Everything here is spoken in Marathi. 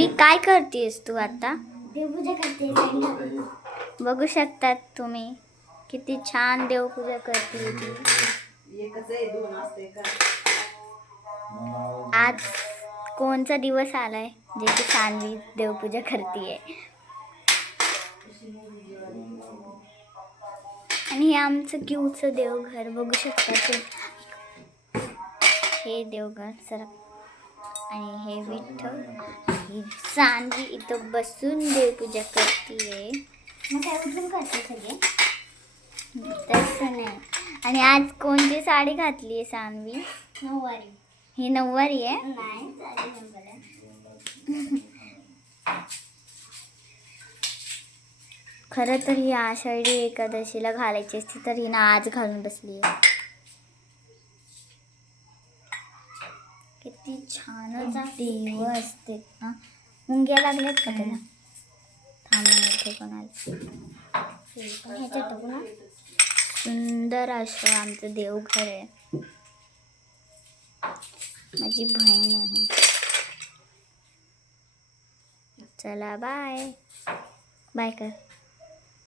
मी काय करतेस तू आता? देवपूजा करते. बघू शकतात तुम्ही किती छान देवपूजा करते ती. आज कोणचा दिवस आलाय जे की सान्वी देवपूजा करतीये. आणि हे आमचं क्यूटचं देवघर बघू शकता तुम्ही. हे देवघर सर आणि हे विठ्ठल, ही सान्वी इथं बसून देवपूजा करतीये. मग काय उठून करते सगळे? तसं नाही. आणि आज कोणती साडी घातली आहे सान्वी? नऊवारी. ही नऊवारी आहे. नाही साडी नंबर आहे. खरं तर ही आषाढी एकादशीला घालायची असती तर हिनं आज घालून बसली आहे. किती छानच देव असते ना. मुंग्या लागल्यात का तुला? थांबा कोणाला ह्याच्यात टाकू ना. सुंदर असं आमचं देवघर आहे. माझी बहीण आहे. चला बाय बाय कर.